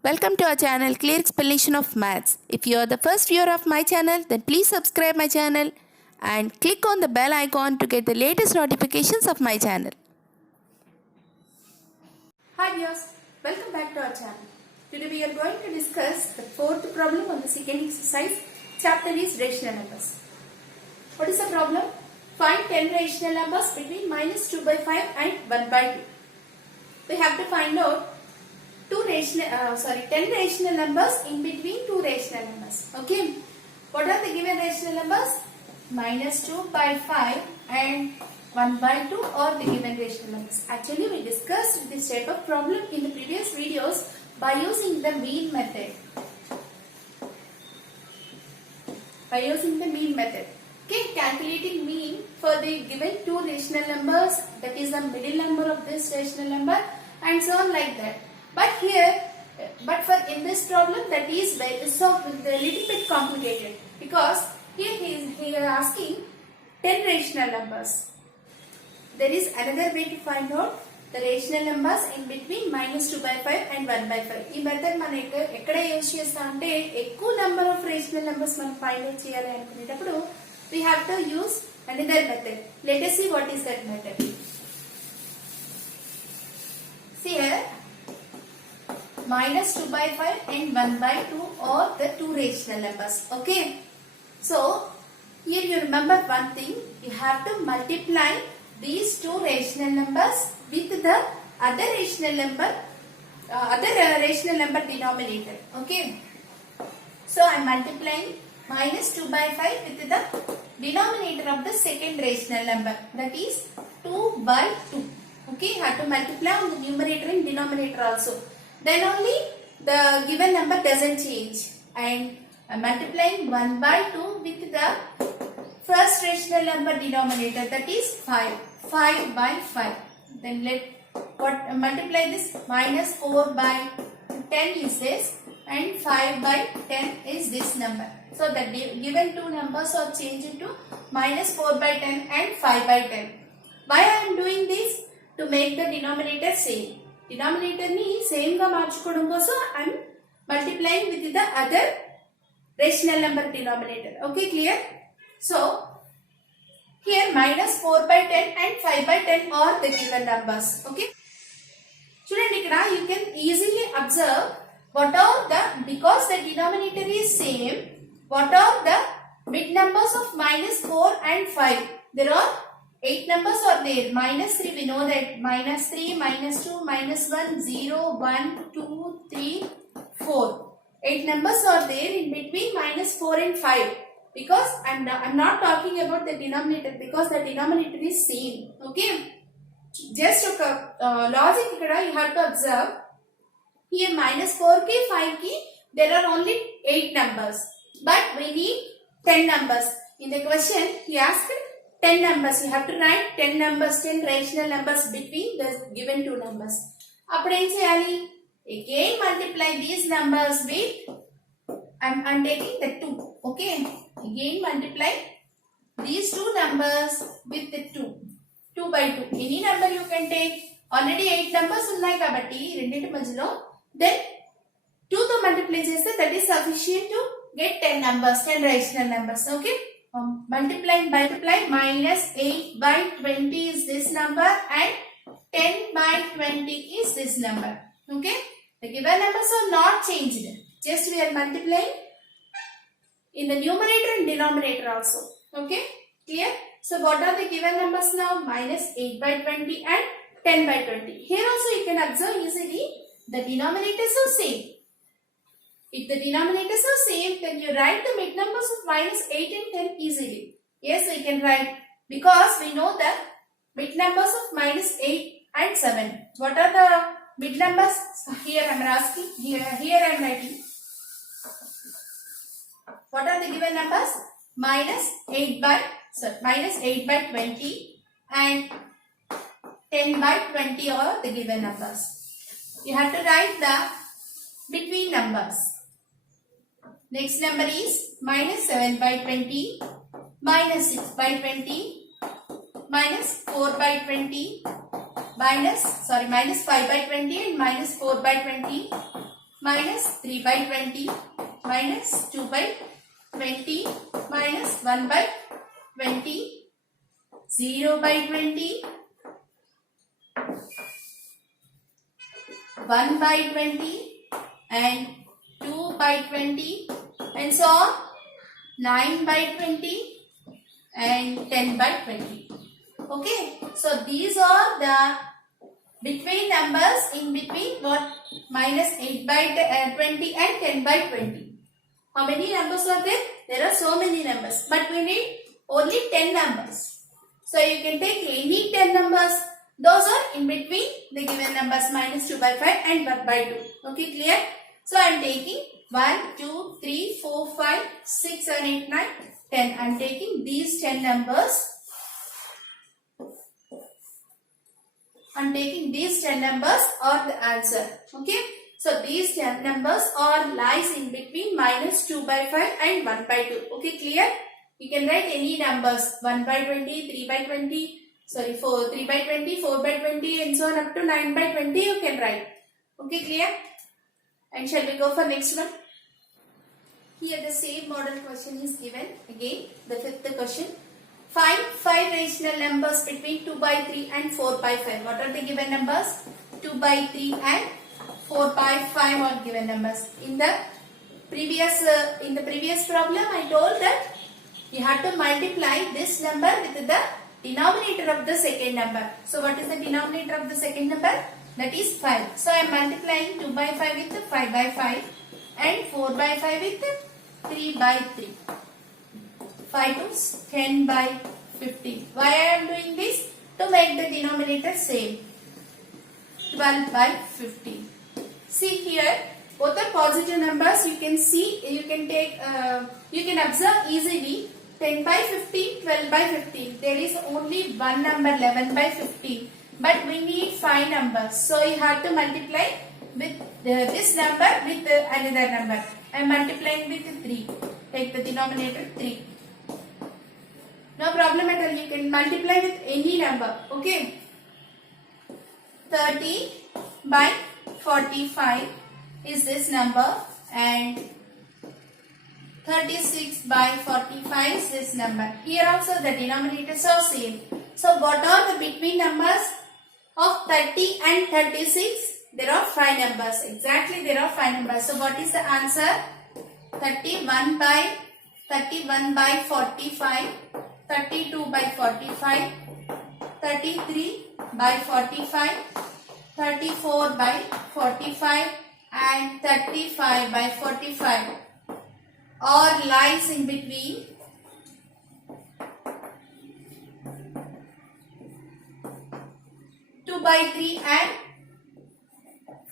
Welcome to our channel Clear Explanation of Maths. If you are the first viewer of my channel, then please subscribe my channel and click on the bell icon to get the latest notifications of my channel. Hi viewers, welcome back to our channel. Today we are going to discuss the fourth problem on the second exercise. Chapter is rational numbers. What is the problem? Find 10 rational numbers between minus 2 by 5 and 1 by 2. We have to find out 10 rational numbers in between two rational numbers. Okay. What are the given rational numbers? Minus 2 by 5 and 1 by 2 are the given rational numbers. Actually, we discussed this type of problem in the previous videos by using the mean method. Okay, calculating mean for the given two rational numbers, that is the middle number of this rational number, and so on like that. But in this problem, that is a little bit complicated, because here he is asking 10 rational numbers. There is another way to find out the rational numbers in between minus 2 by 5 and 1 by 5. ఈ method మనం ఎక్కడ use చేస్తాం అంటే ఎక్కువ number of rational numbers మనం find out చేయాలి అనుకునేటప్పుడు we have to use another method. Let us see what is that method. See here, minus 2 by 5 and 1 by 2 are the two rational numbers. Okay. So, here you remember one thing. You have to multiply these two rational numbers with the other rational number denominator. Okay. So, I am multiplying minus 2 by 5 with the denominator of the second rational number, that is 2 by 2. Okay. You have to multiply on the numerator and denominator also. Then only the given number doesn't change, and multiplying 1 by 2 with the first rational number denominator, that is 5 by 5. Then multiply this. Minus 4 by 10 is this, and 5 by 10 is this number. So the given two numbers are changed to minus 4 by 10 and 5 by 10. Why I am doing this? To make the denominator same. Denominator ni same ga మార్చుకోవడం కోసం I am multiplying with the other rational number denominator. Okay, clear? So here minus 4 by 10 and 5 by 10 are the given numbers. Okay. చూడండి ఇక్కడ you can easily observe what are the, because the denominator is same, what are the mid numbers of minus 4 and 5. There are 8 numbers are there. Minus 3, we know that. Minus 3, minus 2, minus 1, 0, 1, 2, 3, 4. 8 numbers are there in between minus 4 and 5. Because I'm not talking about the denominator, because the denominator is same. Okay. Just logic here you have to observe. Here minus 4 ki 5 ki there are only 8 numbers. But we need 10 numbers. In the question he asked 10 numbers. You have to write 10 numbers, 10 rational numbers between the given two numbers. Appudu em cheyali? Again multiply these numbers with, I'm taking the 2. Okay. Again multiply these two numbers with the 2. 2 by 2. Any number you can take. Already 8 numbers ఉన్నాయి కాబట్టి రెండింటి మధ్యలో, then 2 తో multiply చేస్తే that is sufficient to get 10 numbers, 10 rational numbers. Okay. Multiplying by minus 8 by 20 is this number, and 10 by 20 is this number. Okay. The given numbers are not changed. Just we are multiplying in the numerator and denominator also. Okay. Clear? So what are the given numbers now? Minus 8 by 20 and 10 by 20. Here also you can observe easily the denominators are same. If the denominators are same, then you write the mid numbers of minus 8 and 10 easily. Yes, we can write, because we know the mid numbers of minus 8 and 7. What are the mid numbers? Here I am asking. Here I am writing. What are the given numbers? Minus 8 by 20 and 10 by 20 are the given numbers. You have to write the between numbers. Next number is minus 7 by 20, minus 6 by 20, minus 4 by 20, minus 5 by 20 and minus 4 by 20, minus 3 by 20 minus 2 by 20 minus 1 by 20, 0 by 20, 1 by 20 and 2 by 20 and so on, 9 by 20 and 10 by 20. Okay, so these are the between numbers in between what minus 8 by 20 and 10 by 20. How many numbers are there? There are so many numbers, but we need only 10 numbers. So you can take any 10 numbers. Those are in between the given numbers minus 2 by 5 and 1 by 2. Okay, clear? So I am taking 1, 2, 3, 4, 5, 6, 7, 8, 9, 10. I am taking these 10 numbers. I am taking these 10 numbers are the answer. Okay. So these 10 numbers are lies in between minus 2 by 5 and 1 by 2. Okay, clear? You can write any numbers 1 by 20, 3 by 20, sorry 3 by 20, 4 by 20 and so on up to 9 by 20 you can write. Okay, clear? And shall we go for next one? Here the same model question is given. Again the fifth question. Find 5 rational numbers between 2 by 3 and 4 by 5. What are the given numbers? 2 by 3 and 4 by 5 are given numbers. In the previous problem I told that you have to multiply this number with the denominator of the second number. So what is the denominator of the second number? That is 5. So I am multiplying 2 by 5 with 5 by 5 and 4 by 5 with 3 by 3. 5 to 10 by 15. Why I am doing this? To make the denominator same. 12 by 15. See here, both are positive numbers. You can see, you can observe easily. 10 by 15, 12 by 15. There is only one number 11 by 15. But we need 5 numbers. So you have to multiply with this number with another number. I am multiplying with 3. Take the denominator 3. No problem at all. You can multiply with any number. Okay. 30 by 45 is this number and 36 by 45 is this number. Here also the denominators are same. So what are the between numbers of 30 and 36? There are 5 numbers. Exactly there are 5 numbers. So what is the answer? 31 by 45, 32 by 45, 33 by 45, 34 by 45 and 35 by 45 or lies in between 2 by 3 and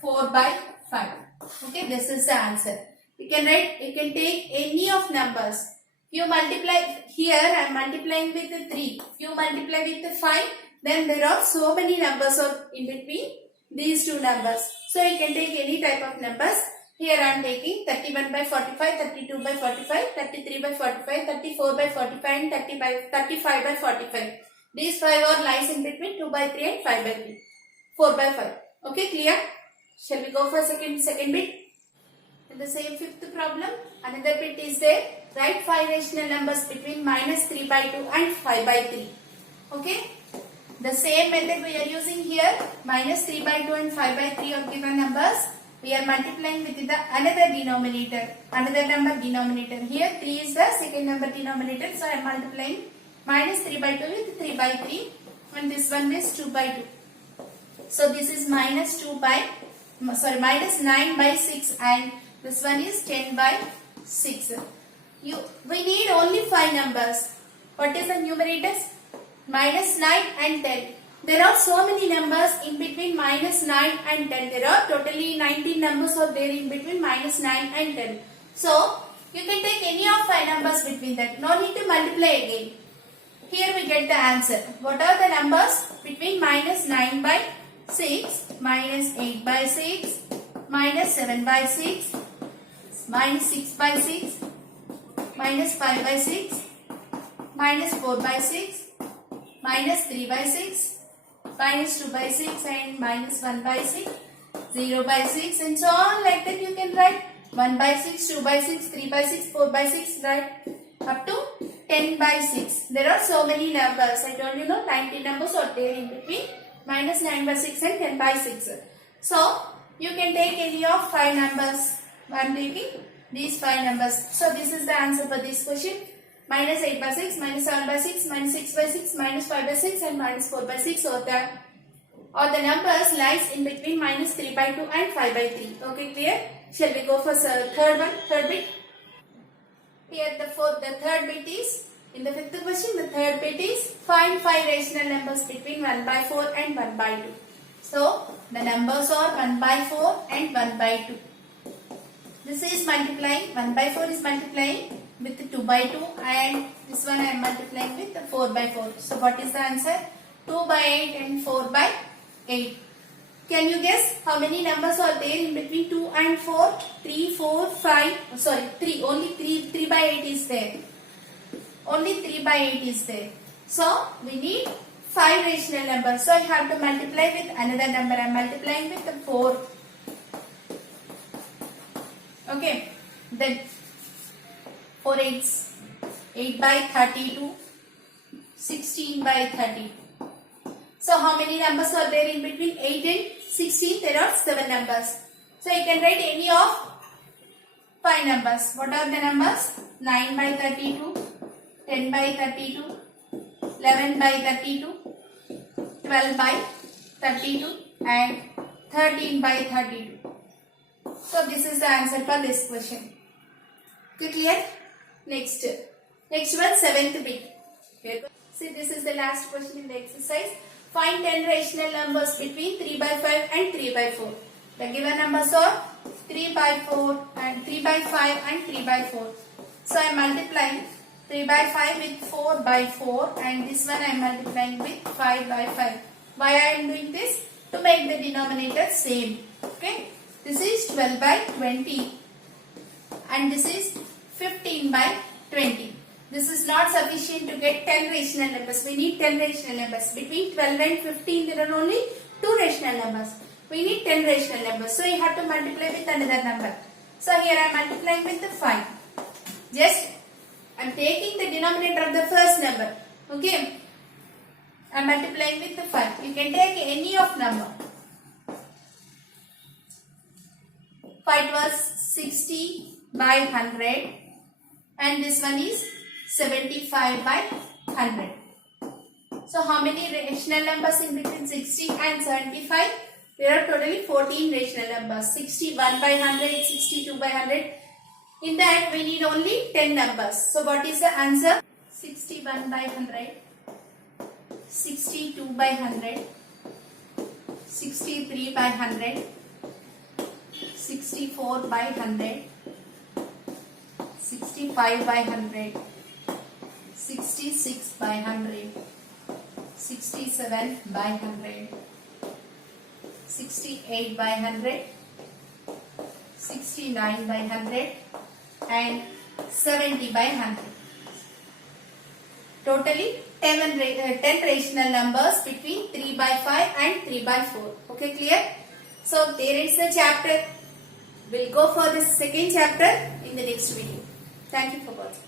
4 by 5. Okay, this is the answer. You can take any of numbers. You multiply, here I am multiplying with 3. You multiply with 5, then there are so many numbers in between these two numbers. So you can take any type of numbers. Here I am taking 31 by 45, 32 by 45, 33 by 45, 34 by 45 and 35 by 45. These 5 are lies in between 2 by 3 and 5 by 3. 4 by 5. Okay, clear? Shall we go for second bit? In the same fifth problem, another bit is there. Write 5 rational numbers between minus 3 by 2 and 5 by 3. Okay? The same method we are using here. Minus 3 by 2 and 5 by 3 are given numbers. We are multiplying with the another denominator. Another number denominator. Here 3 is the second number denominator. So I am multiplying minus 3 by 2 with 3 by 3. And this one is 2 by 2. So this is minus 9 by 6 and this one is 10 by 6. We need only 5 numbers. What is the numerators? Minus 9 and 10. There are so many numbers in between minus 9 and 10. There are totally 19 numbers are there in between minus 9 and 10. So, you can take any of 5 numbers between that. No need to multiply again. Here we get the answer. What are the numbers? Between minus 9 by 6, minus 8 by 6, minus 7 by 6, minus 6 by 6, minus 5 by 6, minus 4 by 6, minus 3 by 6, minus 2 by 6 and minus 1 by 6, 0 by 6 and so on, like that you can write 1 by 6, 2 by 6, 3 by 6, 4 by 6, right, up to 10 by 6. There are so many numbers. I told you, 90 numbers are there in between minus 9 by 6 and 10 by 6. So you can take any of 5 numbers. I am taking these 5 numbers. So this is the answer for this question. Minus 8 by 6, minus 7 by 6, minus 6 by 6, minus 5 by 6 and minus 4 by 6 or the numbers lies in between minus 3 by 2 and 5 by 3. Okay, clear? Shall we go for third bit? Here the third bit is, in the fifth question, the third bit is find 5 rational numbers between 1 by 4 and 1 by 2. So the numbers are 1 by 4 and 1 by 2. This is multiplying, 1 by 4 is multiplying with 2 by 2 and this one I am multiplying with 4 by 4. So what is the answer? 2 by 8 and 4 by 8. Can you guess how many numbers are there in between 2 and 4? 3, 4, 5, sorry 3, only 3 by 8 is there. Only 3 by 8 is there. So we need 5 rational numbers. So I have to multiply with another number. I am multiplying with 4. Okay, then 4 8s, 8 by 32, 16 by 32. So how many numbers are there in between 8 and 16? There are 7 numbers. So you can write any of 5 numbers. What are the numbers? 9 by 32, 10 by 32, 11 by 32, 12 by 32 and 13 by 32. So this is the answer for this question. Clear? Next one, 7th bit. Here. See, this is the last question in the exercise. Find 10 rational numbers between 3 by 5 and 3 by 4. The given numbers are 3 by 4 and 3 by 5 and 3 by 4. So I am multiplying 3 by 5 with 4 by 4 and this one I am multiplying with 5 by 5. Why I am doing this? To make the denominator same. Okay. This is 12 by 20 and this is 15 by 20. This is not sufficient to get 10 rational numbers. We need 10 rational numbers. Between 12 and 15 there are only 2 rational numbers. We need 10 rational numbers. So you have to multiply with another number. So here I am multiplying with the 5. Just I am taking the denominator of the first number. Okay. I am multiplying with the 5. You can take any of number. 5 was 60 by 100 and this one is 75 by 100. So how many rational numbers in between 60 and 75? There are totally 14 rational numbers. 61 by 100, 62 by 100. In that we need only 10 numbers. So what is the answer? 61 by 100, 62 by 100, 63 by 100, 64 by 100, 65 by 100, 66 by 100, 67 by 100, 68 by 100, 69 by 100 and 70 by 100. Totally 10 rational numbers between 3 by 5 and 3 by 4. Okay, clear? So there is the chapter. We'll go for the second chapter in the next video. Thank you for watching.